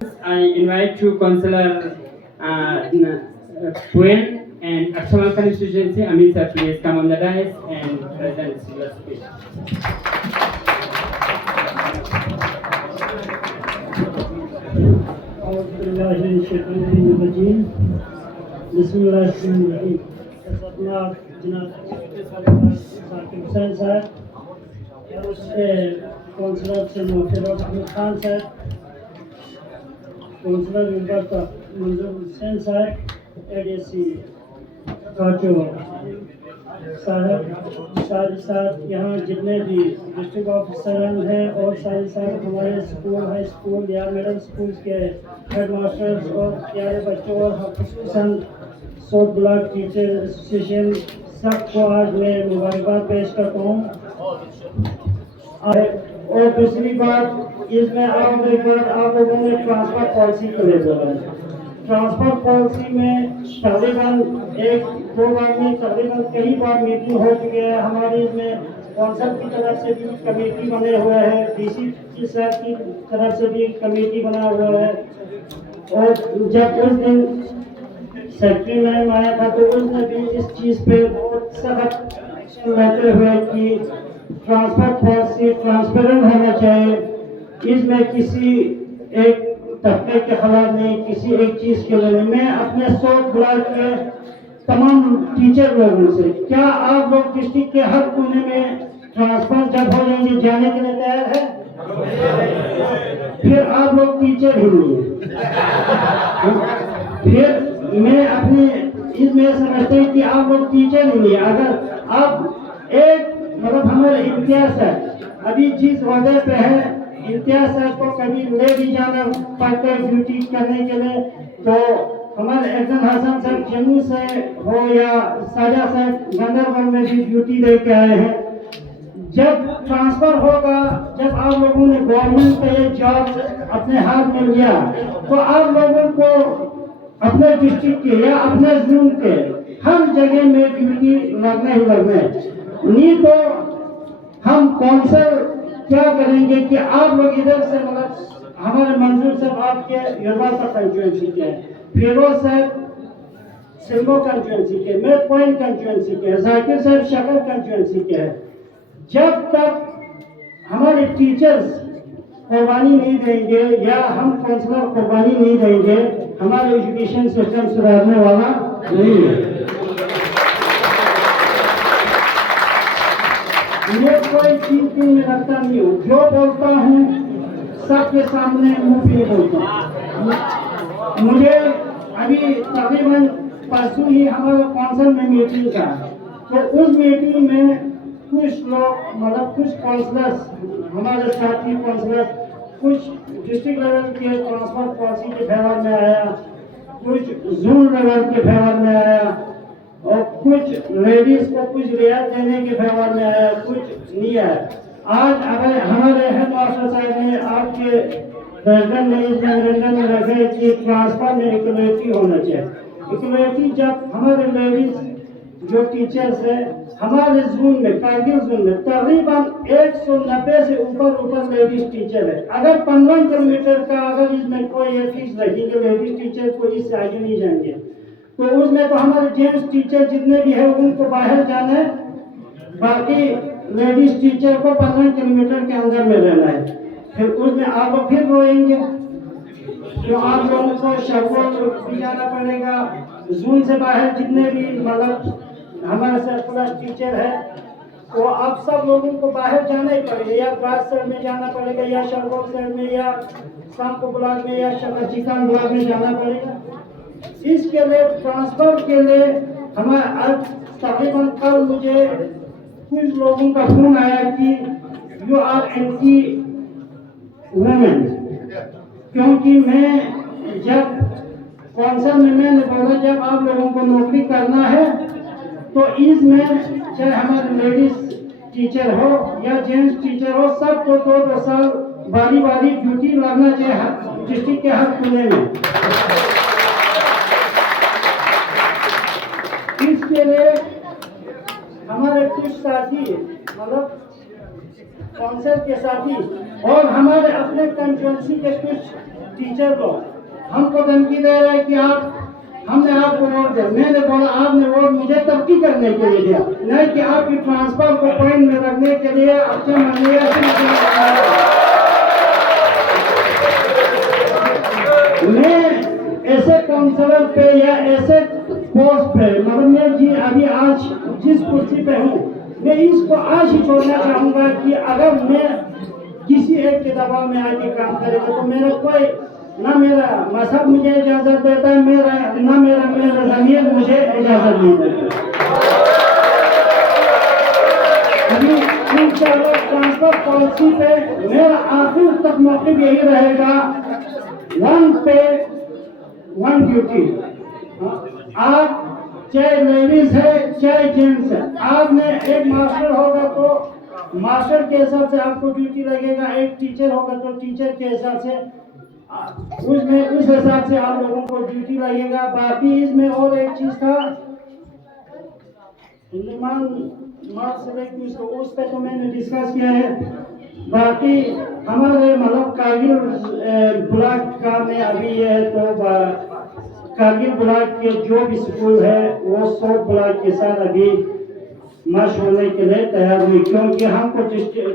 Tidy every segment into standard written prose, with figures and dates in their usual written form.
I invite to Councillor Puen and Aksamal constituency, Amit sir, please come on the dais and present your speech. बिस्मिल्लाहिर्रहमानिर्रहीम। हुसैन साहब और उसके counsellor से मोहतरम अहमद खान साहब, काउंसलर मेंबर का मंजूर हुसैन साहब, एडीसी काचो साहब, साथ ही साथ यहाँ जितने भी डिस्ट्रिक्ट ऑफिसर हैं और साथ ही साथ हमारे स्कूल, हाई स्कूल या मिडिल स्कूल के हेड मास्टर्स और प्यारे बच्चों और खसूसन सोट ब्लॉक टीचर एसोसिएशन सबको आज मैं मुबारकबाद पेश करता हूँ। और दूसरी बात, इसमें आप लोगों ने ट्रांसफर पॉलिसी को ले बोला है। ट्रांसफर पॉलिसी में तकरीबन एक दो बार में तकरीबन कई बार मीटिंग हो चुकी है। हमारी इसमें कौंसल की तरफ से भी कमेटी बने हुए हैं, डीसी साहब की तरफ से भी कमेटी बना हुआ है। और जब उस दिन सेक्रेटरी मैम आया था तो उसने भी इस चीज़ पे बहुत सख्त लेते हुए कि ट्रांसफर पॉलिसी ट्रांसपेरेंट होना चाहिए, इसमें किसी एक तबके के खिलाफ नहीं, किसी एक चीज़ के लिए नहीं। मैं अपने सोच ब्लॉक के तमाम टीचर लोगों से, क्या आप लोग डिस्ट्रिक्ट के हर कोने में ट्रांसफर जब हो जाएंगे जाने के लिए तैयार है? फिर आप लोग टीचर ही नहीं है। फिर मैं अपने इसमें समझते हैं कि आप लोग टीचर ही नहीं है। अगर आप एक मतलब हमारे इम्तियाज है अभी जिस वजह पे है, इम्तियाज साहब को कभी ले भी जाना पड़ता है ड्यूटी करने के लिए, तो हमारे एहसन हसन साहब जम्मू से हो या साजा साहब गंदरबल में भी ड्यूटी दे के आए हैं। जब ट्रांसफर होगा, जब आप लोगों ने गवर्नमेंट का ये जॉब अपने हाथ में लिया, तो आप लोगों को अपने डिस्ट्रिक्ट के या अपने जोन के हर जगह में ड्यूटी लगना ही लगना है। नहीं तो हम कौंसल क्या करेंगे कि आप लोग इधर से मतलब हमारे मंजूर साहब आपके योरबा कंस्टिट्यूंसी के, फिरोज साहब सिल्वो कंस्टिट्यूंसी के, मैं पॉइंट कंस्टिट्यूंसी के, जाकिर साहब शकल कंस्टिट्यूंसी के हैं। जब तक हमारे टीचर्स कुर्बानी नहीं देंगे या हम काउंसलर कुर्बानी नहीं देंगे, हमारे एजुकेशन सिस्टम सुधारने वाला नहीं है। मैं कोई चीज में रखता नहीं हूँ, जो बोलता हूँ सबके सामने मुंह पे बोलता हूँ। मुझे अभी तकरीबन परसों ही हमारे काउंसिल में मीटिंग था, तो उस मीटिंग में कुछ लोग मतलब कुछ काउंसलर्स, हमारे साथी काउंसलर्स, कुछ डिस्ट्रिक्ट लेवल के ट्रांसफर पॉलिसी के फेवर में आया, कुछ जोन लेवल के फेवर में आया, और कुछ लेडीज को कुछ रियायत देने के फेवर में आया, कुछ नहीं आया। आज अगर हमारे हेड मास्टर साहब ने आपके प्रेसिडेंट ने इस मेमोरेंडम में रखे कि ट्रांसफर में इक्वलिटी होना चाहिए। इक्वलिटी जब हमारे लेडीज जो टीचर्स है हमारे जोन में, कारगिल जोन में तकरीबन 190 से ऊपर लेडीज टीचर है। अगर 15 किलोमीटर का अगर इसमें कोई ये फीस रखेंगे लेडीज टीचर को, इससे आगे नहीं जाएंगे, तो उसमें तो हमारे जेंट्स टीचर जितने भी है उनको बाहर जाना है, बाकी लेडीज टीचर को 15 किलोमीटर के अंदर में रहना है। फिर उसमें आप लोग फिर रोएंगे, तो आप लोगों को शहरों भी जाना पड़ेगा। जोन से बाहर जितने भी मतलब हमारे सरप्लस टीचर है, तो आप सब लोगों को बाहर जाना ही पड़ेगा, या ब्राज शहर में जाना पड़ेगा, या शहरों शहर में, या शामको ब्लॉक में, या चिकन ब्लॉक में जाना पड़ेगा। इसके लिए ट्रांसफर के लिए हमारे आज तकरीबन कल मुझे कुछ लोगों का फोन आया कि यू आर एंटी वुमेन, क्योंकि मैं जब कौंसल में मैंने बोला जब आप लोगों को नौकरी करना है तो इसमें चाहे हमारे लेडीज टीचर हो या जेंट्स टीचर हो, सबको 2-2 साल बारी बारी ड्यूटी लगना चाहिए डिस्ट्रिक्ट के हर कोने में। इसके लिए हमारे कुछ साथी मतलब काउंसिल के साथी और हमारे अपने कंस्टिट्यूंसी के कुछ टीचर लोग हमको धमकी दे रहे हैं कि आप हमने आपको वोट दिया। मैंने बोला आपने वोट मुझे तरक्की करने के लिए दिया, नहीं कि आपकी ट्रांसफर को पॉइंट में रखने के लिए अच्छे मानिए। मैं ऐसे काउंसलर पे या ऐसे पोस्ट पे मतलब मैं जी अभी आज जिस कुर्सी पे हूँ, मैं इसको आज ही छोड़ना चाहूँगा कि अगर मैं किसी एक के दबाव में आके काम करेगा तो मेरा कोई ना मेरा मजहब मुझे इजाजत देता है, मेरा ज़मीर मुझे इजाजत नहीं देता। अभी इंशाअल्लाह ट्रांसफर पॉलिसी पे मेरा आखिर तक मौक़िफ़ यही रहेगा, वन पे वन ड्यूटी। आप चाहे लेडीज है चाहे जेंट्स है, आपने एक मास्टर होगा तो मास्टर के हिसाब से आपको ड्यूटी लगेगा, एक टीचर होगा तो टीचर के हिसाब से उसमें उस हिसाब से आप लोगों को ड्यूटी लगेगा। बाकी इसमें और एक चीज था उस पर तो मैंने डिस्कस किया है। बाकी हमारे मतलब कारगिल ब्लॉक का में अभी ये है तो कारगिल ब्लॉक के जो भी स्कूल है वो 100 ब्लॉक के साथ अभी मर्ज होने के लिए तैयार हुई, क्योंकि हमको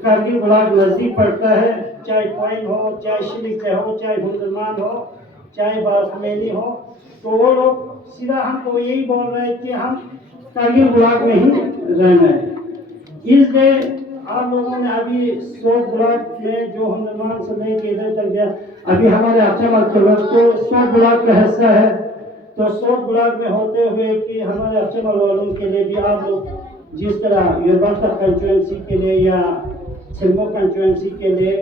कारगिल ब्लॉक नज़दीक पड़ता है, चाहे पॉइंट हो, चाहे शिलिक हो, चाहे हुंदरमान हो, चाहे बारखमेनी हो, तो वो लोग सीधा हमको यही बोल रहे हैं कि हम कारगिल ब्लॉक में ही रहना है। इसलिए आप लोगों ने अभी 100 ब्लॉक में जो हुंदरमान से लेके इधर तक गया, अभी हमारे अचामल तो 100 ब्लॉक का हिस्सा है, तो 100 ब्लॉक में होते हुए कि हमारे अचामल वालों के लिए भी आप लोग जिस तरह योरबंसा कंस्टिट्यूंसी के लिए या सिल्मो कंस्टिट्यूंसी के लिए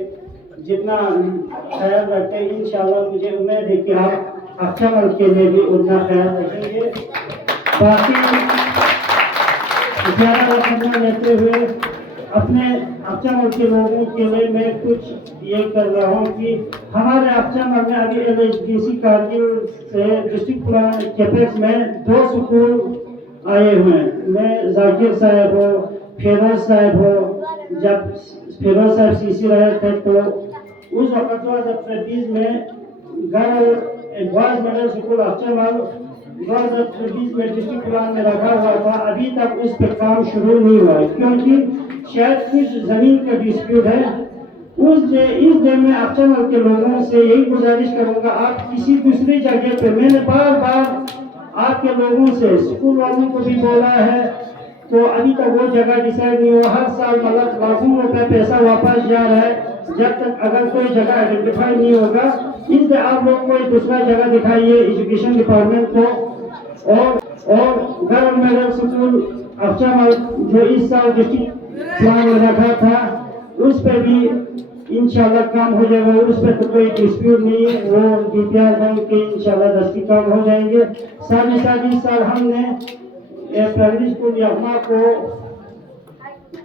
जितना ख्याल रखते हैं, इंशाल्लाह मुझे उम्मीद है कि आप अचामल के लिए भी उतना ख्याल रखेंगे। बाकी ज़्यादा वक्त लेते हुए अपने अचामल के लोगों के लिए मैं कुछ ये कर रहा हूँ कि हमारे अचामल में अभी LHDC कारगिल से डिस्ट्रिक्ट प्लान कैपेक्स में 2 स्कूल आए हुए हैं। मैं जाकिर साहब हो, फिरोज साहब हो, जब फिरोज साहब CC रहे थे तो उस वक्त 2023 में गर्ल बॉयज मिडिल स्कूल अचामल 2023 में डिस्ट्रिक्ट प्लान में रखा हुआ था। अभी तक उस पर काम शुरू नहीं हुआ है, क्योंकि शायद कुछ जमीन का डिस्प्यूट है। इसलिए मैं अचामल के लोगों से यही गुजारिश करूंगा, आप किसी दूसरी जगह पे, मैंने बार बार आपके लोगों से स्कूल वालों को भी बोला है, तो अभी तक वो जगह डिसाइड नहीं हुआ। हर साल मतलब लाखों रुपए पैसा वापस जा रहा है, जब तक अगर कोई जगह आइडेंटिफाई नहीं होगा। इसलिए आप लोग कोई दूसरा जगह दिखाइए एजुकेशन डिपार्टमेंट को। और गर्ल मिडिल स्कूल अचामल जो इस साल डिस्ट्रिक्ट प्लान में रखा था उस पर भी इंशाल्लाह काम हो जाएगा, उस पर तो कोई डिस्प्यूट नहीं है, वो DPR बैंक के इंशाल्लाह 10 की काम हो जाएंगे। साथ ही इस साल हमने प्राइमरी स्कूल यमा को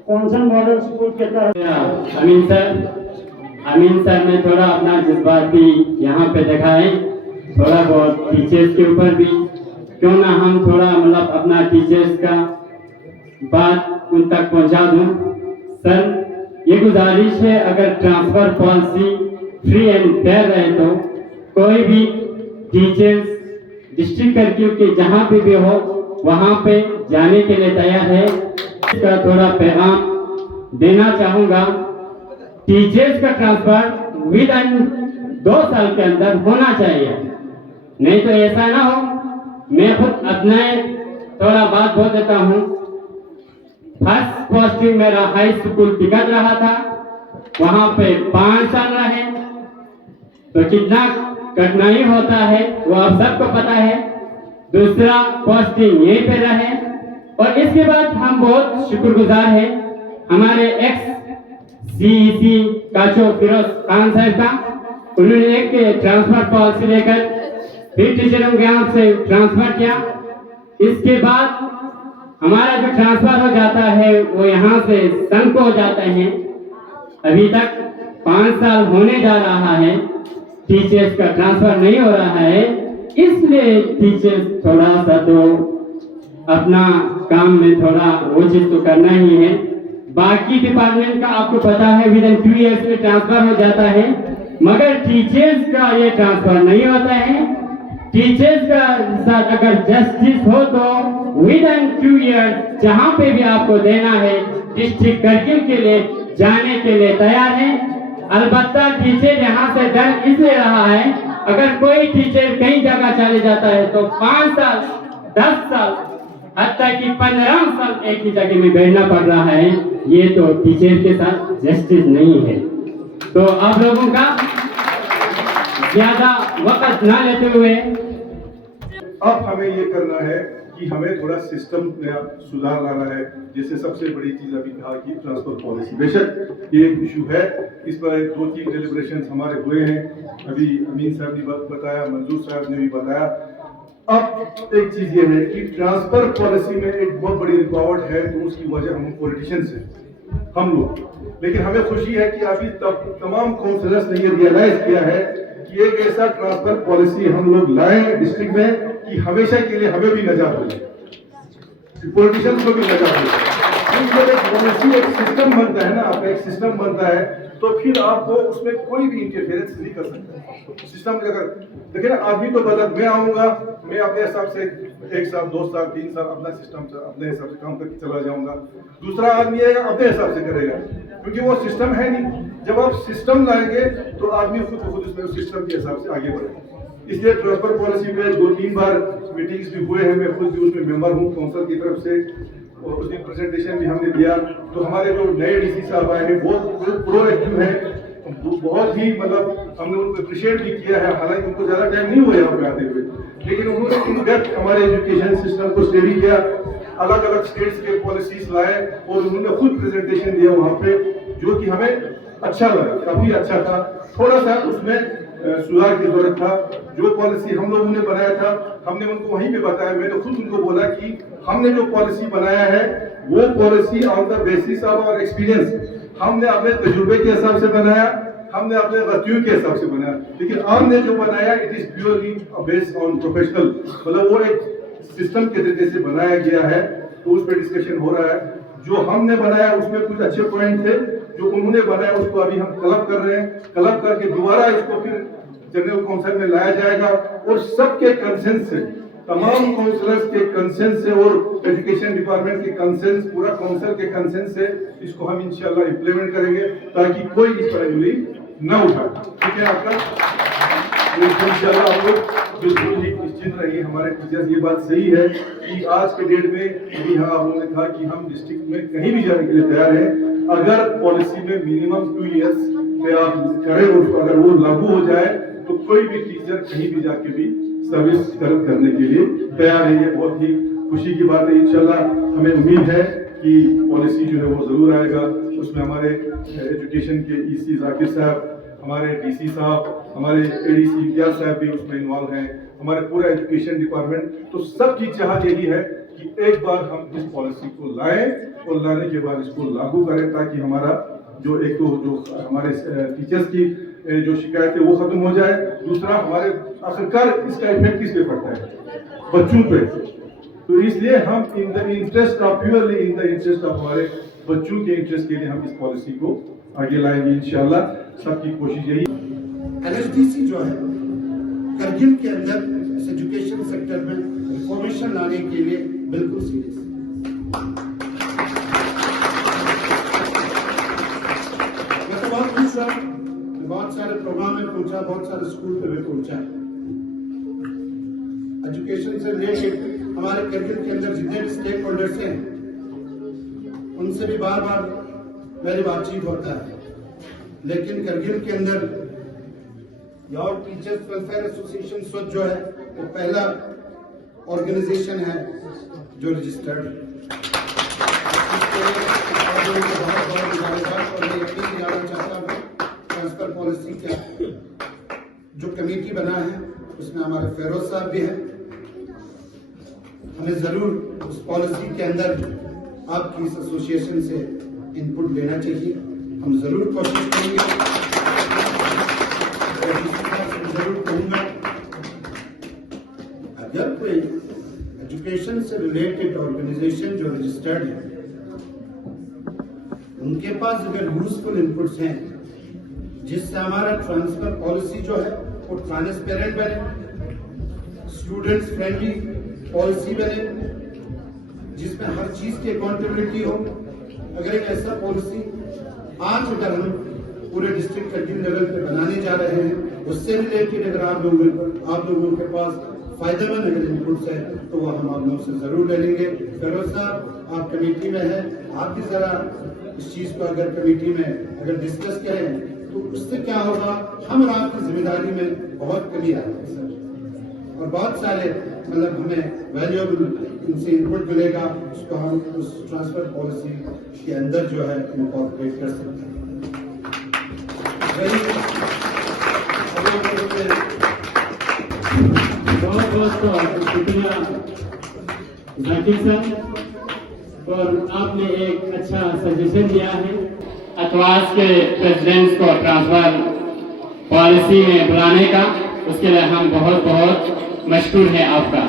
कौनसा मॉडल स्कूल के तहत अमीन सर ने थोड़ा अपना जज्बात भी यहाँ पे दिखाए, थोड़ा बहुत टीचर्स के ऊपर भी, क्यों ना हम थोड़ा मतलब अपना टीचर्स का बात उन तक पहुँचा दूँ। सर ये गुजारिश है, अगर transfer policy free and fair रहे तो कोई भी टीचर्स डिस्ट्रिक्ट कर्फ्यू के जहाँ पे भी हो वहाँ पे जाने के लिए तैयार है। इसका थोड़ा पैगाम देना चाहूँगा, टीचर्स का ट्रांसफर विद इन 2 साल के अंदर होना चाहिए, नहीं तो ऐसा ना हो। मैं खुद अपने थोड़ा बात बोल देता हूँ। फर्स्ट पोस्टिंग मेरा हाई स्कूल टिकट रहा था, वहाँ पे 5 साल रहे, तो कितना कठिनाई होता है वो आप सबको पता है। दूसरा पोस्टिंग यहीं पे रहे, और इसके बाद हम बहुत शुक्रगुजार हैं हमारे एक्स CEC काचो फिरोज खान साहब का। उन्होंने एक ट्रांसफर पॉलिसी लेकर फिर टीचरों के यहाँ से ट्रांसफर किया। इसके बाद हमारा जो ट्रांसफर हो जाता है वो यहाँ से सन को हो जाते हैं। अभी तक 5 साल होने जा रहा है, टीचर्स का ट्रांसफर नहीं हो रहा है, इसलिए टीचर्स थोड़ा सा तो अपना काम में थोड़ा वो चीज तो करना ही है। बाकी डिपार्टमेंट का आपको पता है विद इन 2 इयर्स में ट्रांसफर हो जाता है, मगर टीचर्स का ये ट्रांसफर नहीं होता है। टीचर्स का साथ अगर जस्टिस हो तो विद इन 2 ईयर्स जहां पे भी आपको देना है डिस्ट्रिक्ट करगिल के लिए जाने के लिए तैयार है। अलबत्ता टीचर यहाँ से डर इसलिए रहा है, अगर कोई टीचर कई जगह चले जाता है तो 5 साल 10 साल हत्या कि 15 साल एक ही जगह में बैठना पड़ रहा है। ये तो टीचर के साथ जस्टिस नहीं है। तो आप लोगों का ज्यादा वक्त ना लेते हुए अब हमें ये करना है कि हमें थोड़ा सिस्टम में सुधार लाना है। जैसे सबसे बड़ी चीज अभी कहा कि ट्रांसफर पॉलिसी, बेशक ये एक इशू है, इस पर 2-3 डेलिब्रेशंस हमारे हुए हैं। अभी अमीन साहब ने बताया, मंजूर साहब ने भी बताया। अब एक चीज ये है कि ट्रांसफर पॉलिसी में एक बहुत बड़ी रुकावट है, तो उसकी वजह हम पॉलिटिशियंस हैं, हम लोग। लेकिन हमें खुशी है कि अभी तक तमाम काउंसिलर्स ने ये रियलाइज किया है कि एक ऐसा ट्रांसफर पॉलिसी हम लोग लाए डिस्ट्रिक्ट में कि हमेशा के लिए हमें भी नजात हो जाए, पॉलिटिशियंस को भी नजात हो जाए। जब एक पॉलिसी एक सिस्टम बनता है ना, आपका एक सिस्टम बनता है, तो फिर आपको उसमें कोई भी इंटरफेरेंस नहीं कर सकता। सिस्टम अगर देखिए ना, आदमी तो बदल, मैं आऊंगा, मैं अपने हिसाब से 1 साल 2 साल 3 साल अपना सिस्टम से अपने हिसाब से काम करके चला जाऊंगा। दूसरा आदमी आएगा अपने हिसाब से करेगा, क्योंकि वो सिस्टम है नहीं। जब आप सिस्टम लाएंगे तो आदमी खुद ब खुद उसमें सिस्टम के हिसाब से आगे बढ़ेगा। इसलिए ट्रांसफर पॉलिसी में 2-3 बार मीटिंग्स भी हुए हैं, मैं खुद भी उसमें मेंबर हूँ काउंसिल की तरफ से, और उस दिन प्रेजेंटेशन भी हमने दिया। तो हमारे जो नए डीसी साहब आए हैं बहुत प्रोएक्टिव हैं, बहुत ही मतलब हमने उनको अप्रिशिएट भी किया है। हालांकि उनको ज्यादा टाइम नहीं हुआ यहाँ पे आते हुए, लेकिन उन्होंने इन डेप्थ हमारे एजुकेशन सिस्टम को स्टडी किया, अलग अलग स्टेट्स के पॉलिसीज लाए और उन्होंने खुद प्रेजेंटेशन दिया वहाँ पे, जो कि हमें अच्छा लगा, काफी अच्छा था। थोड़ा सा उसमें सुधार की जरूरत था। जो पॉलिसी हम लोगों ने बनाया था, हमने उनको वहीं पे बताया। मैंने खुद उनको बोला कि हमने जो पॉलिसी बनाया है वो policy on the basis of our experience, हमने अपने तजुर्बे के हिसाब से बनाया, हमने अपने गलतियों के हिसाब से बनाया। लेकिन आपने जो बनाया it is purely based on professional, मतलब वो एक सिस्टम के तरीके से बनाया गया है। तो उस पर डिस्कशन हो रहा है। जो हमने बनाया उसमें कुछ अच्छे पॉइंट थे, जो उन्होंने बनाया उसको अभी हम क्लब कर रहे हैं। क्लब करके दोबारा इसको फिर जनरल काउंसिल में लाया जाएगा और सबके कंसेंस से, तमाम काउंसिलर्स के कंसेंस से और एजुकेशन डिपार्टमेंट के कंसेंस, पूरा काउंसिल के कंसेंस से इसको हम इंशाल्लाह इम्प्लीमेंट करेंगे, ताकि कोई इस पर अंगुली न उठाए। ठीक है आपका, इंशाल्लाह आप लोग बिल्कुल ही निश्चिंत रहिए। हमारे टीचर्स, ये बात सही है कि आज के डेट में यही आप लोगों ने कहा कि हम डिस्ट्रिक्ट में कहीं भी जाने के लिए तैयार हैं, अगर पॉलिसी में मिनिमम 2 इयर्स पे आप करें और अगर वो लागू हो जाए तो कोई भी टीचर कहीं भी जाके भी सर्विस करने के लिए तैयार है। ये बहुत ही खुशी की बात है। इंशाल्लाह हमें उम्मीद है कि पॉलिसी जो है वो जरूर आएगा। उसमें हमारे एजुकेशन के ईसी जाकिर साहब, हमारे डीसी साहब, हमारे एडीसी इम्तियाज साहब भी उसमें इन्वॉल्व हैं, हमारे पूरा एजुकेशन डिपार्टमेंट। तो सबकी चाहत यही है कि एक बार हम इस पॉलिसी को लाएं और लाने के बाद इसको लागू करें, ताकि हमारा जो एक तो जो हमारे टीचर्स की जो शिकायत है वो खत्म हो जाए। दूसरा, हमारे आखिरकार इसका इफेक्ट किस पे पड़ता है? बच्चों पे। तो इसलिए हम in the interest of purely in the interest of हमारे बच्चों के इंटरेस्ट के लिए हम इस पॉलिसी को आगे लाएंगे इंशाल्लाह। सबकी कोशिश यही। एलएसडीसी जो है करगिल के अंदर एजुकेशन सेक्टर में रिफॉर्मेशन लाने के लिए बिल्कुल सीरियस है। मैं तो बहुत खुश हूं, बहुत सारे प्रोग्राम में पहुंचा, बहुत सारे स्कूल पे भी पहुंचा। एजुकेशन से रिलेटेड हमारे करगिल के अंदर जितने भी स्टेक होल्डर्स हैं उनसे भी बार बार मेरी बातचीत होता है। लेकिन करगिल के अंदर योर टीचर्स वेलफेयर एसोसिएशन स्वच्छ जो है वो पहला ऑर्गेनाइजेशन है जो रजिस्टर्ड है। बहुत बहुत गुजारिश और मैं यकीन दिलाना चाहता हूँ, ट्रांसफर पॉलिसी का जो कमेटी बना है उसमें हमारे फेरोज साहब भी हैं। हमें जरूर उस पॉलिसी के अंदर आपकी इस एसोसिएशन से इनपुट लेना चाहिए। हम जरूर कोशिश करेंगे। जरूर कहूंगा, अगर कोई एजुकेशन से रिलेटेड ऑर्गेनाइजेशन जो रजिस्टर्ड है उनके पास अगर यूजफुल इनपुट्स हैं जिससे हमारा ट्रांसफर पॉलिसी जो है वो ट्रांसपेरेंट बने, स्टूडेंट्स फ्रेंडली पॉलिसी बने, जिसमें हर चीज की अकाउंटेबिलिटी हो। अगर एक ऐसा पॉलिसी आज अगर हम पूरे डिस्ट्रिक्ट कर्गिल लेवल पे बनाने जा रहे हैं, उससे रिलेटेड अगर आप लोगों के पास फायदेमंद अगर इनपुट्स है तो वो हम आप लोगों से जरूर ले लेंगे। फिरोज साहब, आप कमेटी में है, आप भी जरा इस चीज को अगर कमेटी में अगर डिस्कस करें तो उससे क्या होगा, हम और आपकी जिम्मेदारी में बहुत कमी आएगी सर, और बहुत सारे मतलब हमें वैल्यूएबल इनसे इनपुट मिलेगा, उसको हम उस ट्रांसफर पॉलिसी के अंदर जो है इनकॉर्पोरेट कर सकते हैं। बहुत बहुत शुक्रिया जाकिर सर, और आपने एक अच्छा सजेशन दिया है अतवास के प्रेसिडेंट्स को ट्रांसफर पॉलिसी में बुलाने का। उसके लिए हम बहुत बहुत मशकूर हैं आपका।